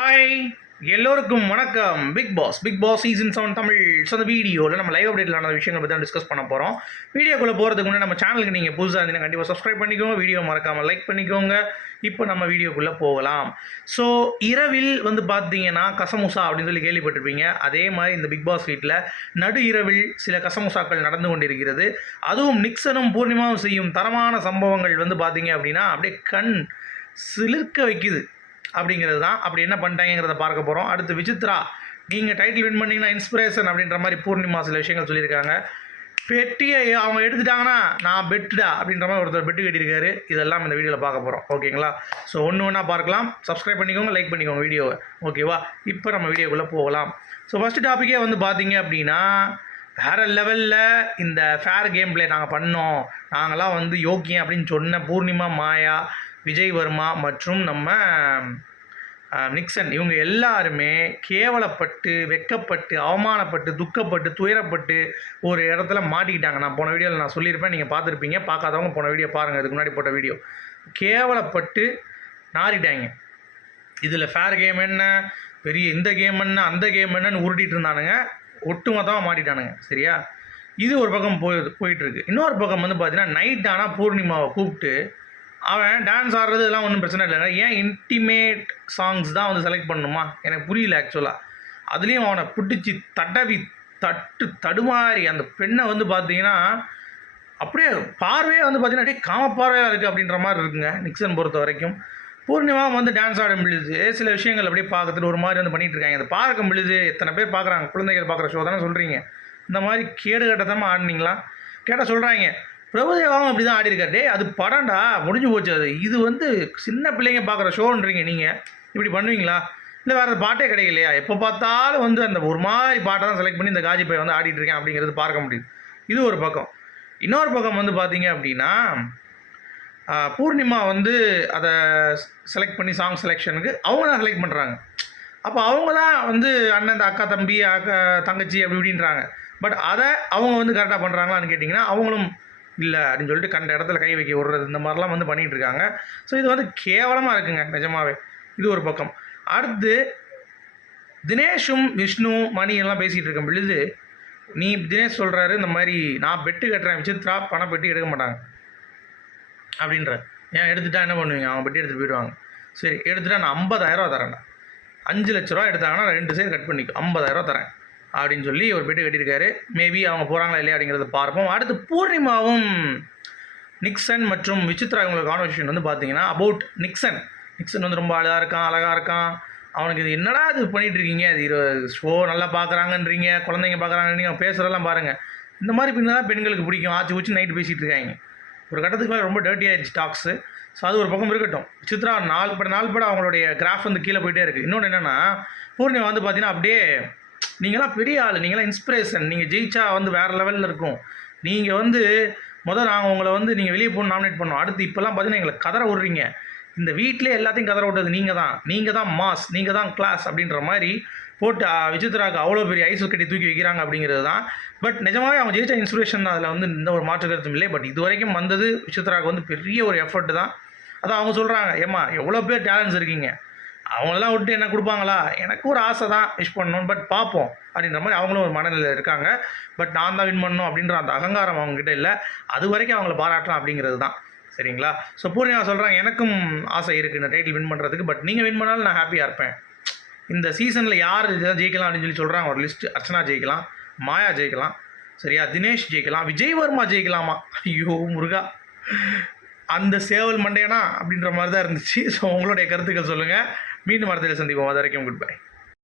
Hi எல்லோருக்கும் வணக்கம். Bigg Boss Bigg Boss season seven Tamil. So அந்த வீடியோவில் நம்ம லைவ் அப்டேட்டில் நடந்த விஷயங்கள் பற்றி தான் டிஸ்கஸ் பண்ண போகிறோம் வீடியோக்குள்ளே போகிறதுக்கு முன்னாடி நம்ம சேனலுக்கு நீங்கள் புதுசாக இருந்தீங்கன்னா கண்டிப்பாக சப்ஸ்கிரைப் பண்ணிக்கோங்க. வீடியோ மறக்காமல் லைக் பண்ணிக்கோங்க. இப்போ நம்ம வீடியோக்குள்ளே போகலாம். ஸோ இரவில் வந்து பார்த்தீங்கன்னா கசமுசா அப்படின்னு சொல்லி கேள்விப்பட்டிருப்பீங்க. அதே மாதிரி இந்த பிக் பாஸ் வீட்டில் நடு இரவில் சில கசமுசாக்கள் நடந்து கொண்டிருக்கிறது. அதுவும் நிக்சனும் பூர்ணிமாவும் செய்யும் தரமான சம்பவங்கள் வந்து பார்த்தீங்க அப்படின்னா அப்படியே கண் சிலிர்க்க வைக்குது. அப்படிங்கிறது தான் அப்படி என்ன பண்ணிட்டாங்கிறத பார்க்க போகிறோம் அடுத்து விசித்ரா. நீங்கள் டைட்டில் வின் பண்ணிங்கன்னா இன்ஸ்பிரேஷன் அப்படின்ற மாதிரி பூர்ணிமா சில விஷயங்கள் சொல்லியிருக்காங்க. பெட்டியை அவங்க எடுத்துட்டாங்கன்னா நான் பெட்டுடா அப்படின்ற மாதிரி ஒருத்தர் பெட்டு கட்டியிருக்காரு. இதெல்லாம் இந்த வீடியோவில் பார்க்க போகிறோம் ஓகேங்களா? ஸோ ஒன்று ஒன்றா பார்க்கலாம். சப்ஸ்கிரைப் பண்ணிக்கோங்க லைக் பண்ணிக்கோங்க வீடியோவை. ஓகேவா? இப்போ நம்ம வீடியோக்குள்ளே போகலாம். ஸோ ஃபஸ்ட்டு டாப்பிக்கே வந்து பார்த்தீங்க அப்படின்னா வேறு லெவலில் இந்த ஃபேர் கேம் பிளே நாங்கள் பண்ணோம். நாங்களாம் வந்து யோக்கியம் அப்படின்னு சொன்ன பூர்ணிமா மாயா விஜய் வர்மா மற்றும் நம்ம நிக்சன் இவங்க எல்லாருமே கேவலப்பட்டு வெக்கப்பட்டு அவமானப்பட்டு துக்கப்பட்டு துயரப்பட்டு ஒரு இடத்துல மாட்டிக்கிட்டாங்க. நான் போன வீடியோவில் நான் சொல்லியிருப்பேன். நீங்கள் பார்த்துருப்பீங்க. பார்க்காதவங்க போன வீடியோ பாருங்கள் இதுக்கு முன்னாடி போட்ட வீடியோ. கேவலப்பட்டு நாறிட்டாங்க. இதில் ஃபேர் கேம் என்ன? பெரிய இந்த கேம் என்ன? அந்த கேம் என்னன்னு உருட்டிட்டு இருந்தானுங்க. ஒட்டு மொத்தமாக மாட்டிட்டானுங்க. சரியா? இது ஒரு பக்கம் போய் போயிட்டுருக்கு இன்னொரு பக்கம் வந்து பார்த்தீங்கன்னா நைட் ஆனால் பூர்ணிமாவை கூப்பிட்டு அவன் டான்ஸ் ஆடுறது இதெல்லாம் ஒன்றும் பிரச்சனை இல்லைங்க ஏன் இன்டிமேட் சாங்ஸ் தான் வந்து செலக்ட் பண்ணணுமா? எனக்கு புரியல ஆக்சுவலாக அதுலேயும் அவனை பிடிச்சி தடவி தட்டு தடுமாறி அந்த பெண்ணை வந்து பார்த்தீங்கன்னா அப்படியே பார்வையே வந்து பார்த்தீங்கன்னா அப்படியே காம பார்வையாக இருக்குது அப்படின்ற மாதிரி இருக்குங்க நிக்சன் பொறுத்த வரைக்கும். பூர்ணிமா வந்து டான்ஸ் ஆட முடியுது சில விஷயங்கள் அப்படியே பார்த்துட்டு ஒரு மாதிரி வந்து பண்ணிகிட்டு இருக்காங்க. அதை பார்க்க முடியுது எத்தனை பேர் பார்க்குறாங்க? குழந்தைகள் பார்க்குற ஷோ தானே சொல்கிறீங்க இந்த மாதிரி கேடு கட்டத்தமாக ஆடினீங்களா? கேட்டால் சொல்கிறாங்க பிரபுதேவாவும் அப்படி தான் ஆடி டே அது படம்டா முடிஞ்சு போச்சு அது. இது வந்து சின்ன பிள்ளைங்க பார்க்குற ஷோன்றீங்க நீங்கள் இப்படி பண்ணுவீங்களா? இல்லை வேறு பாட்டே கிடைக்கலையா? எப்போ பார்த்தாலும் வந்து அந்த ஒரு மாதிரி பாட்டை தான் செலக்ட் பண்ணி இந்த காஜி பை வந்து ஆடிட்டு இருக்கேன் அப்படிங்கிறது பார்க்க முடியுது. இது ஒரு பக்கம். இன்னொரு பக்கம் வந்து பார்த்தீங்க அப்படின்னா பூர்ணிமா வந்து அதை செலக்ட் பண்ணி சாங் செலெக்ஷனுக்கு அவங்க தான் செலக்ட் பண்ணுறாங்க அப்போ அவங்க தான் வந்து அண்ணன் இந்த அக்கா தம்பி அக்கா தங்கச்சி அப்படி இப்படின்றாங்க. பட் அதை அவங்க வந்து கரெக்டாக பண்ணுறாங்களான்னு கேட்டிங்கன்னா அவங்களும் இல்லை அப்படின்னு சொல்லிட்டு கண்ட இடத்துல கை வைக்க விடுறது இந்த மாதிரிலாம் வந்து பண்ணிகிட்டு இருக்காங்க ஸோ இது வந்து கேவலமாக இருக்குங்க நிஜமாவே. இது ஒரு பக்கம். அடுத்து தினேஷும் விஷ்ணு மணி எல்லாம் பேசிகிட்டு இருக்கும் பொழுது நீ தினேஷ் சொல்கிறாரு இந்த மாதிரி நான் பெட்டு கட்டுறேன் விசித்ரா பணம் பெட்டி எடுக்க மாட்டாங்க. அப்படின்ற ஏன் எடுத்துட்டா என்ன பண்ணுவீங்க? அவங்க பெட்டி எடுத்துகிட்டு போயிடுவாங்க. சரி எடுத்துட்டா நான் ஐம்பதாயிரரூவா தரேன்டா. அஞ்சு லட்ச ரூபா எடுத்தாங்கன்னா ரெண்டு சைடு கட் பண்ணிக்கும் ஐம்பதாயிரரூவா தரேன். அப்படின்னு சொல்லி ஒரு பெட்டு கட்டியிருக்காரு. மேபி அவங்க போகிறாங்களா இல்லையா அப்படிங்கிறத பார்ப்போம். அடுத்து பூர்ணிமாவும் நிக்சன் மற்றும் விசித்ரா இவங்களோட கான்வர்சேஷன் வந்து பார்த்தீங்கன்னா அபவுட் நிக்சன். நிக்சன் வந்து ரொம்ப அழகாக இருக்கான் அழகாக இருக்கான். அவனுக்கு இது என்னடா இது பண்ணிகிட்டு இருக்கீங்க? அது இரு- ஷோ நல்லா பார்க்குறாங்கன்றீங்க குழந்தைங்க பார்க்குறாங்கன்றீங்க அவன் பேசுகிறதெல்லாம் பாருங்கள் இந்த மாதிரி பின்னால் பெண்களுக்கு பிடிக்கும். ஆச்சு ஊச்சு நைட்டு பேசிகிட்டு இருக்காங்க. ஒரு கட்டத்துக்கு மேலே ரொம்ப டர்ட்டி ஆயிடுச்சு டாக்ஸு ஸோ அது ஒரு பக்கம் இருக்கட்டும். சித்ரா நாள் பட நாள் பட அவங்களுடைய கிராஃப் வந்து கீழே போயிட்டே இருக்குது இன்னொன்று என்னென்னா பூர்ணிமா வந்து பார்த்தீங்கன்னா அப்படியே நீங்களாம் பெரிய ஆள் நீங்களாம் இன்ஸ்பிரேஷன் நீங்கள் ஜெயிச்சா வந்து வேறு லெவலில் இருக்கும். நீங்கள் வந்து முதல் நாங்கள் உங்களை வந்து நீங்கள் வெளியே போகணும் நாமினேட் பண்ணோம். அடுத்து இப்போல்லாம் பார்த்தீங்கன்னா எங்களை கதற விட்றீங்க. இந்த வீட்டிலே எல்லாத்தையும் கதற விட்டது நீங்கள் தான். நீங்கள் தான் மாஸ் நீங்கள் தான் கிளாஸ் அப்படின்ற மாதிரி போட்டு ஆ, விசித்ராவுக்கு அவ்வளோ பெரிய ஐஸ் கட்டி தூக்கி வைக்கிறாங்க அப்படிங்கிறது தான். பட் நிஜமாகவே அவங்க ஜெயிச்ச இன்ஸ்பிரேஷன் தான். அதில் வந்து எந்த ஒரு மாற்று கருத்தும் இல்லை. பட் இது வரைக்கும் வந்தது விசித்ராவுக்கு வந்து பெரிய ஒரு எஃபர்ட் தான். அதான் அவங்க சொல்கிறாங்க ஏம்மா எவ்வளோ பேர் டேலண்ட்ஸ் இருக்கீங்க. அவங்களெல்லாம் விட்டு என்ன கொடுப்பாங்களா? எனக்கு ஒரு ஆசை தான் விஷ் பண்ணணும் பட் பார்ப்போம் அப்படின்ற மாதிரி அவங்களும் ஒரு மனநிலையில் இருக்காங்க. பட் நான் தான் வின் பண்ணணும் அப்படின்ற அந்த அகங்காரம் அவங்ககிட்ட இல்லை. அது வரைக்கும் அவங்கள பாராட்டலாம் அப்படிங்கிறது தான். சரிங்களா? ஸோ பூர்ணியா சொல்கிறாங்க எனக்கும் ஆசை இருக்குது இந்த டைட்டில் வின் பண்ணுறதுக்கு பட் நீங்கள் வின் பண்ணாலும் நான் ஹாப்பியாக இருப்பேன். இந்த சீசனில் யார் இதெல்லாம் ஜெயிக்கலாம் அப்படின்னு சொல்லி சொல்கிறாங்க ஒரு லிஸ்ட் அர்ச்சனா ஜெயிக்கலாம் மாயா ஜெயிக்கலாம் சரியா? தினேஷ் ஜெயிக்கலாம் விஜய் வர்மா ஜெயிக்கலாமா? ஐயோ முருகா. அந்த சேவல் மண்டையனா அப்படின்ற மாதிரி தான் இருந்துச்சு. ஸோ உங்களுடைய கருத்துக்கள் சொல்லுங்கள் மீண்டும் அடுத்த சந்திப்போம். அது வரைக்கும் குட் பை